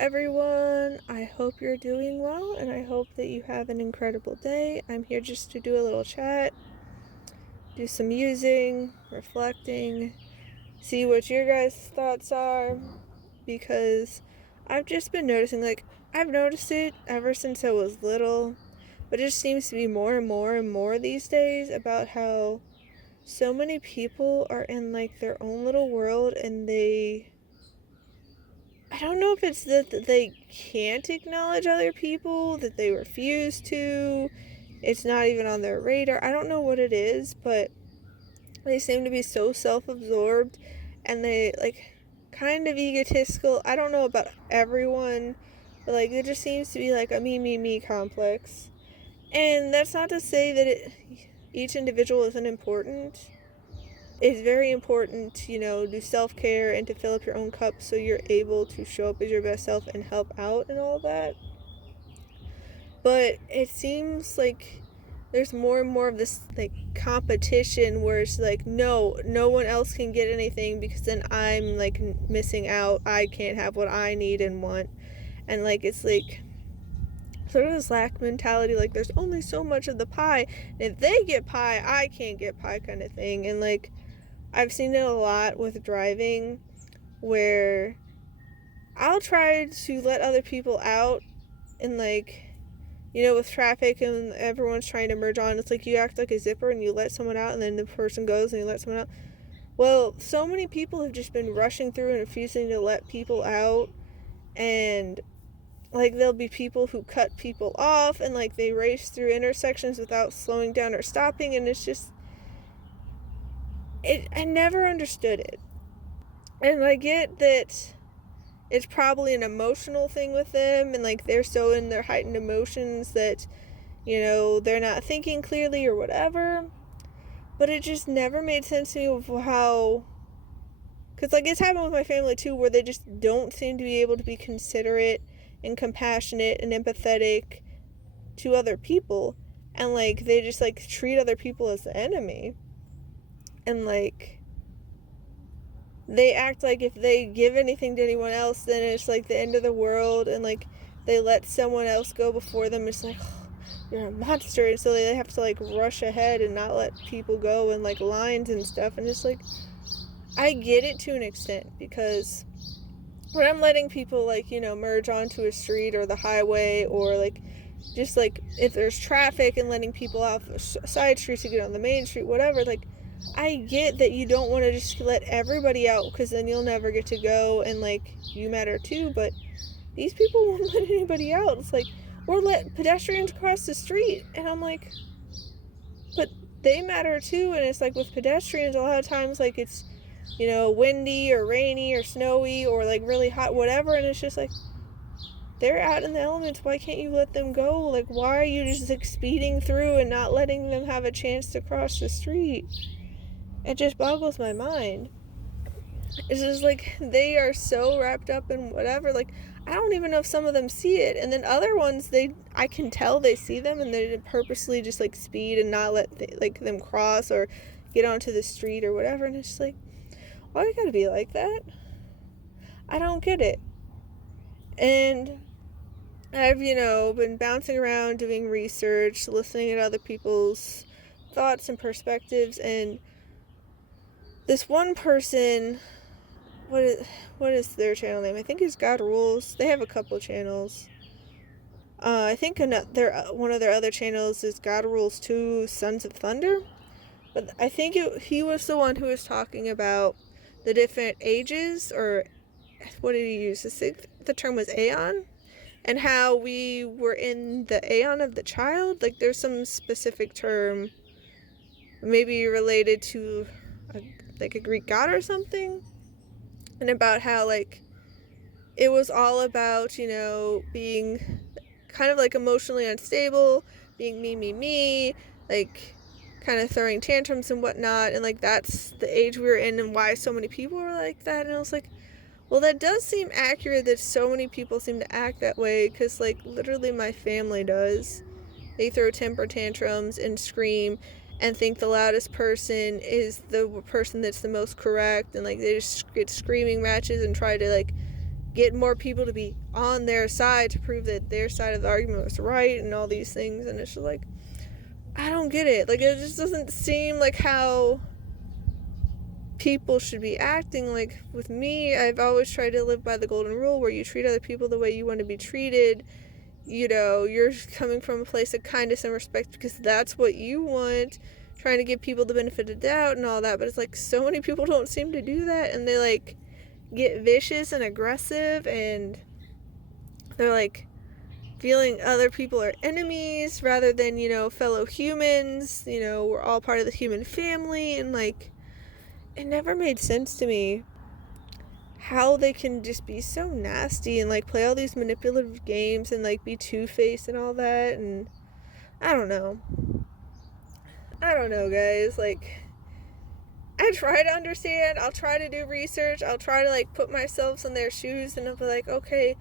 everyone. I hope you're doing well, and I hope that you have an incredible day. I'm here just to do a little chat, do some musing, reflecting, see what your guys' thoughts are, because I've just been noticing, I've noticed it ever since I was little, but it just seems to be more and more and more these days about how so many people are in, their own little world, and I don't know if it's that they can't acknowledge other people, that they refuse to, it's not even on their radar. I don't know what it is, but they seem to be so self-absorbed and they, kind of egotistical. I don't know about everyone, but, it just seems to be, a me complex. And that's not to say that each individual isn't important. It's very important to, do self-care and to fill up your own cup so you're able to show up as your best self and help out and all that. But it seems like there's more and more of this, competition where it's no one else can get anything because then I'm, missing out. I can't have what I need and want. And, it's sort of this lack mentality, there's only so much of the pie. And if they get pie, I can't get pie kind of thing. And, I've seen it a lot with driving where I'll try to let other people out and with traffic and everyone's trying to merge on, it's you act like a zipper and you let someone out and then the person goes and you let someone out. Well, so many people have just been rushing through and refusing to let people out, and there'll be people who cut people off and they race through intersections without slowing down or stopping, and it's just I never understood it. And I get that it's probably an emotional thing with them, and they're so in their heightened emotions that, they're not thinking clearly or whatever. But it just never made sense to me of how, because it's happened with my family too, where they just don't seem to be able to be considerate and compassionate and empathetic to other people, and they just treat other people as the enemy. And they act like if they give anything to anyone else, then it's the end of the world, and they let someone else go before them. It's oh, you're a monster, and so they have to rush ahead and not let people go in lines and stuff. And it's I get it to an extent, because when I'm letting people merge onto a street or the highway, or just if there's traffic and letting people off the side streets to get on the main street, whatever, I get that you don't want to just let everybody out because then you'll never get to go and you matter too, but these people won't let anybody out. It's or let pedestrians cross the street, and I'm but they matter too. And it's with pedestrians, a lot of times it's windy or rainy or snowy or really hot, whatever, and it's just they're out in the elements. Why can't you let them go? Why are you just speeding through and not letting them have a chance to cross the street? It just boggles my mind. It's just they are so wrapped up in whatever. I don't even know if some of them see it, and then other ones, I can tell they see them and they purposely just speed and not let them cross or get onto the street or whatever. And it's just why you gotta be like that? I don't get it. And I've been bouncing around doing research, listening to other people's thoughts and perspectives, and this one person, what is their channel name? I think it's God Rules. They have a couple channels. I think one of their other channels is God Rules 2 Sons of Thunder. But I think he was the one who was talking about the different ages, or what did he use? I think the term was aeon, and how we were in the aeon of the child. There's some specific term, maybe related to a Greek god or something, and about how it was all about being kind of emotionally unstable, being me, kind of throwing tantrums and whatnot, and that's the age we were in and why so many people were like that. And I was well, that does seem accurate that so many people seem to act that way, because literally my family does. They throw temper tantrums and scream and think the loudest person is the person that's the most correct, and they just get screaming matches and try to get more people to be on their side to prove that their side of the argument was right and all these things. And it's just like, I don't get it. Like, it just doesn't seem like how people should be acting. Like, with me, I've always tried to live by the golden rule where you treat other people the way you want to be treated. You know, you're coming from a place of kindness and respect because that's what you want, trying to give people the benefit of the doubt and all that. But it's like, so many people don't seem to do that, and they like get vicious and aggressive, and they're like feeling other people are enemies rather than, you know, fellow humans. You know, we're all part of the human family. And like, it never made sense to me how they can just be so nasty and like play all these manipulative games and like be two-faced and all that. And I don't know, guys. Like, I try to understand, I'll try to do research, I'll try to like put myself in their shoes, and I'll be like, okay,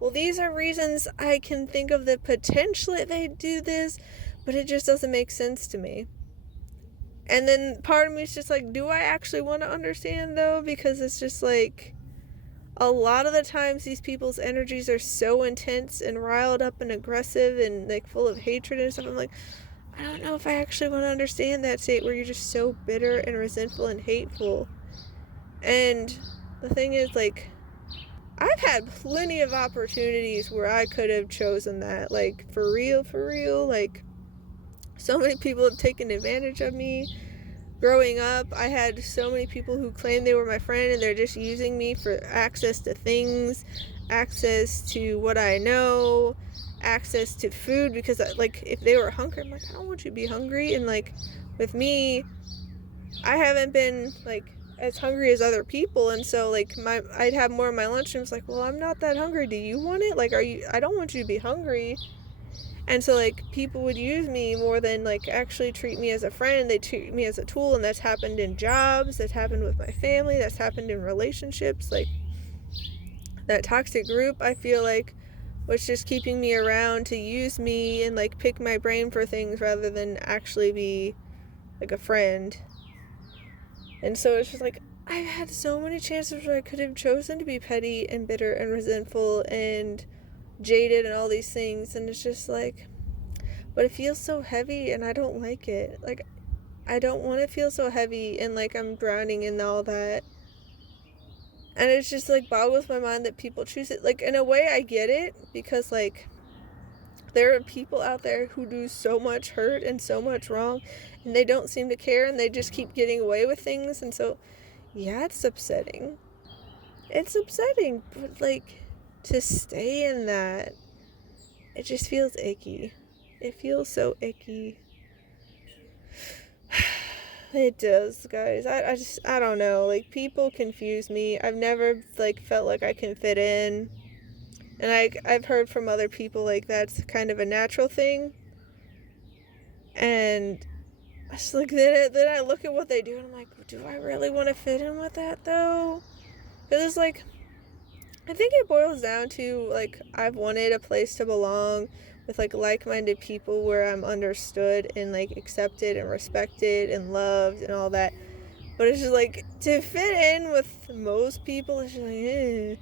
well, these are reasons I can think of that potentially they do this, but it just doesn't make sense to me. And then part of me is just like, do I actually want to understand though? Because it's just like, a lot of the times these people's energies are so intense and riled up and aggressive and like full of hatred and stuff. I'm like, I don't know if I actually want to understand that state where you're just so bitter and resentful and hateful. And the thing is, like, I've had plenty of opportunities where I could have chosen that. Like, for real. Like, so many people have taken advantage of me. Growing up, I had so many people who claimed they were my friend, and they're just using me for access to things, access to what I know, access to food, because like, if they were hungry, I'm like, I don't want you to be hungry. And like, with me, I haven't been like as hungry as other people, and so like I'd have more of my lunch, and it's like, well, I'm not that hungry, do you want it? Like, I don't want you to be hungry. And so like, people would use me more than like actually treat me as a friend. They treat me as a tool, and that's happened in jobs, that's happened with my family, that's happened in relationships. Like, that toxic group, I feel like, was just keeping me around to use me and like pick my brain for things rather than actually be like a friend. And so it's just like, I had so many chances where I could have chosen to be petty and bitter and resentful and jaded and all these things, and it's just like, but it feels so heavy and I don't like it. Like, I don't want to feel so heavy and like I'm drowning in all that. And it's just like boggles my mind that people choose it. Like, in a way, I get it, because like, there are people out there who do so much hurt and so much wrong, and they don't seem to care, and they just keep getting away with things. And so, yeah, it's upsetting. It's upsetting, but like, to stay in that, it just feels icky. It feels so icky. It does, guys. I don't know. Like, people confuse me. I've never like felt like I can fit in. And I've heard from other people like that's kind of a natural thing. And I just like, then I look at what they do and I'm like, do I really want to fit in with that though? Because it's like, I think it boils down to like, I've wanted a place to belong with like like-minded people where I'm understood and like accepted and respected and loved and all that. But it's just like, to fit in with most people, it's just like, eh.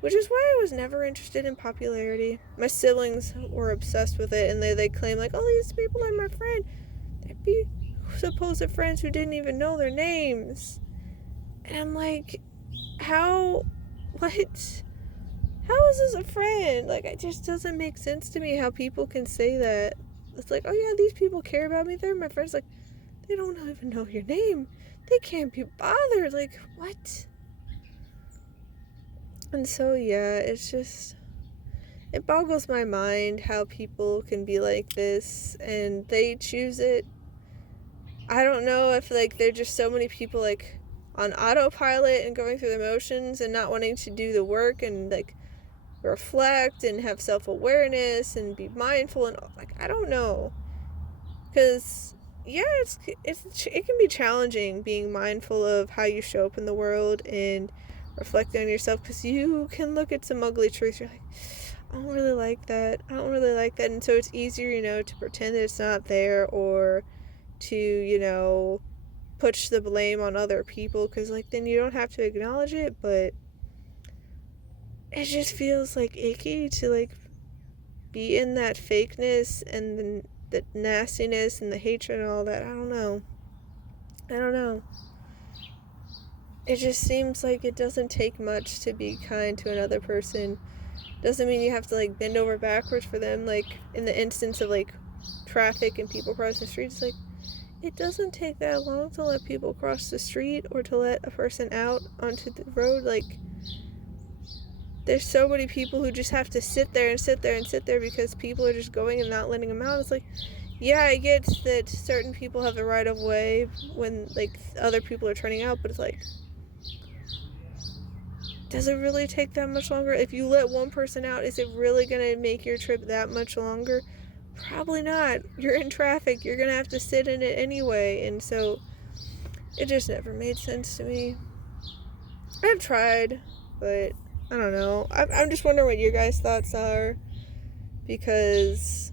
Which is why I was never interested in popularity. My siblings were obsessed with it, and they claim like, oh, these people are my friend. They'd be supposed friends who didn't even know their names. And I'm like, what? How is this a friend? Like, it just doesn't make sense to me how people can say that. It's like, oh yeah, these people care about me, they're my friends. Like, they don't even know your name. They can't be bothered. Like, what? And so, yeah, it's just, it boggles my mind how people can be like this and they choose it. I don't know if, like, they're just so many people, like, on autopilot and going through the motions and not wanting to do the work and, like, reflect and have self-awareness and be mindful and, like, I don't know. Because, yeah, it can be challenging being mindful of how you show up in the world and reflecting on yourself, because you can look at some ugly truths. You're like, I don't really like that. And so it's easier, to pretend that it's not there, or to, push the blame on other people, because, like, then you don't have to acknowledge it. But it just feels like icky to like be in that fakeness and the nastiness and the hatred and all that. I don't know. It just seems like it doesn't take much to be kind to another person. Doesn't mean you have to like bend over backwards for them. Like in the instance of like traffic and people crossing the streets, like it doesn't take that long to let people cross the street or to let a person out onto the road. Like there's so many people who just have to sit there because people are just going and not letting them out. It's like, yeah, I get that certain people have the right of way when like other people are turning out, but it's like, does it really take that much longer? If you let one person out, is it really going to make your trip that much longer? Probably not. You're in traffic. You're going to have to sit in it anyway. And so it just never made sense to me. I've tried, but I don't know. I'm just wondering what your guys' thoughts are. Because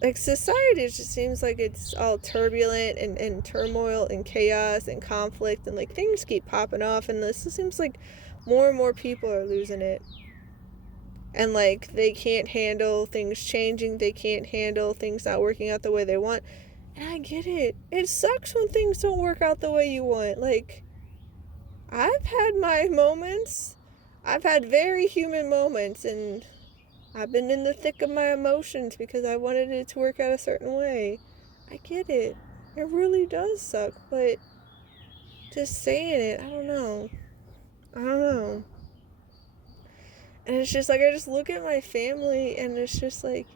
like society just seems like it's all turbulent and turmoil and chaos and conflict, and like things keep popping off, and this seems like more and more people are losing it, and like they can't handle things changing, they can't handle things not working out the way they want. And I get it. It sucks when things don't work out the way you want. Like I've had my moments. I've had very human moments, and I've been in the thick of my emotions because I wanted it to work out a certain way. I get it. It really does suck, but just saying it, I don't know. And it's just like, I just look at my family and it's just like,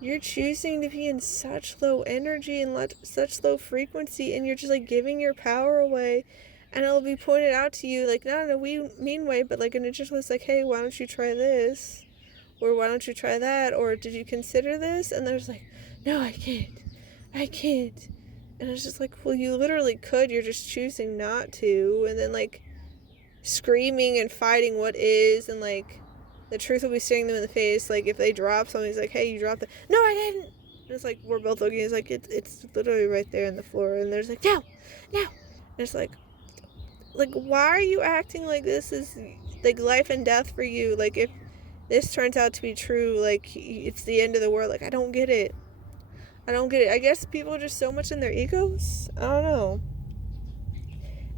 you're choosing to be in such low energy and such low frequency, and you're just like giving your power away. And it'll be pointed out to you, like, not in a mean way, but like in a gentle way, like, hey, why don't you try this? Or why don't you try that? Or did you consider this? And there's like, no, I can't. And it's just like, well, you literally could, you're just choosing not to. And then like screaming and fighting what is, and like the truth will be staring them in the face. Like if they drop something, it's like, hey, you dropped it. No, I didn't. And it's like, we're both looking, it's like, it's literally right there on the floor. And there's like, no. And it's like, why are you acting like this is like life and death for you? Like if this turns out to be true, like it's the end of the world. Like I don't get it. I guess people are just so much in their egos. I don't know.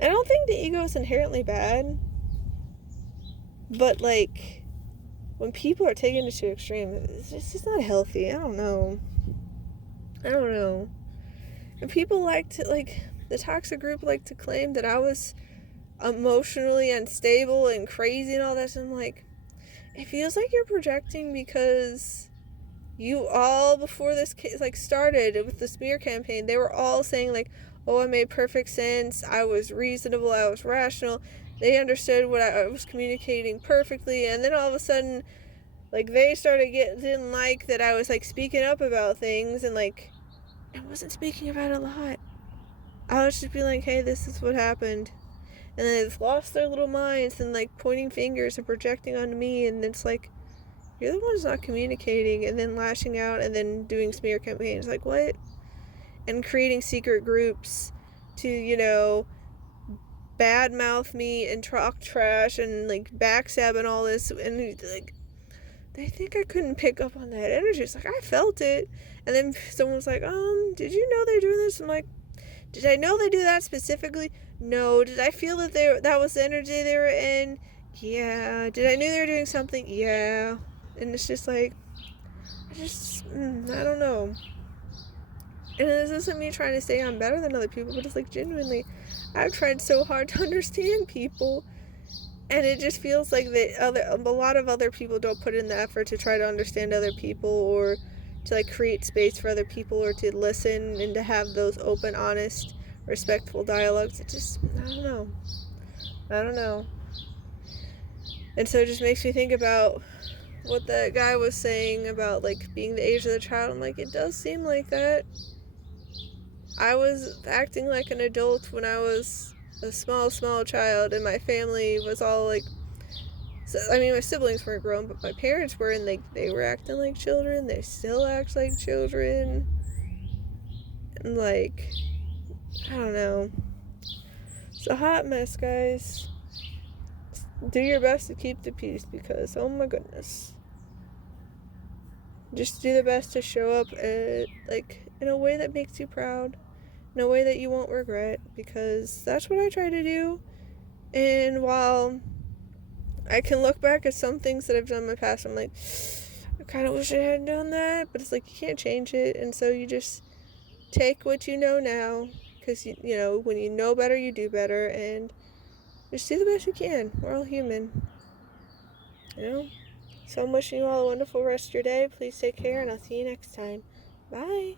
I don't think the ego is inherently bad, but like when people are taking it to extreme, it's just not healthy. I don't know. And people like to, like, the toxic group like to claim that I was emotionally unstable and crazy and all that. So I'm like, it feels like you're projecting, because you all, before this like started with the smear campaign, they were all saying like, oh, it made perfect sense, I was reasonable, I was rational, they understood what I was communicating perfectly. And then all of a sudden, like, they didn't like that I was like speaking up about things, and like I wasn't speaking about it a lot. I was just being like, hey, this is what happened. And then they've lost their little minds and like pointing fingers and projecting onto me, and it's like, you're the one's not communicating, and then lashing out, and then doing smear campaigns. Like, what? And creating secret groups to, badmouth me and talk trash and like backstab and all this. And like, they think I couldn't pick up on that energy. It's like, I felt it. And then someone's like, did you know they're doing this? I'm like, did I know they do that specifically? No. Did I feel that that was the energy they were in? Yeah. Did I knew they were doing something? Yeah. And it's just like, I don't know. And this isn't me trying to say I'm better than other people, but it's like, genuinely, I've tried so hard to understand people, and it just feels like a lot of other people don't put in the effort to try to understand other people, or to like create space for other people, or to listen and to have those open, honest, respectful dialogues. It just, I don't know. And so it just makes me think about what that guy was saying about like being the age of the child. I'm like, it does seem like that. I was acting like an adult when I was a small child, and my family was all like, my siblings weren't grown, but my parents were, and they were acting like children. They still act like children. And like, I don't know. It's a hot mess, guys. do your best to keep the peace, because oh my goodness, just do the best to show up in a way that makes you proud, in a way that you won't regret, because that's what I try to do. And while I can look back at some things that I've done in my past, I'm like, I kind of wish I hadn't done that, but it's like you can't change it, and so you just take what you know now, because you know, when you know better, you do better, and just do the best you can. We're all human, you know. So I'm wishing you all a wonderful rest of your day. Please take care, and I'll see you next time. Bye.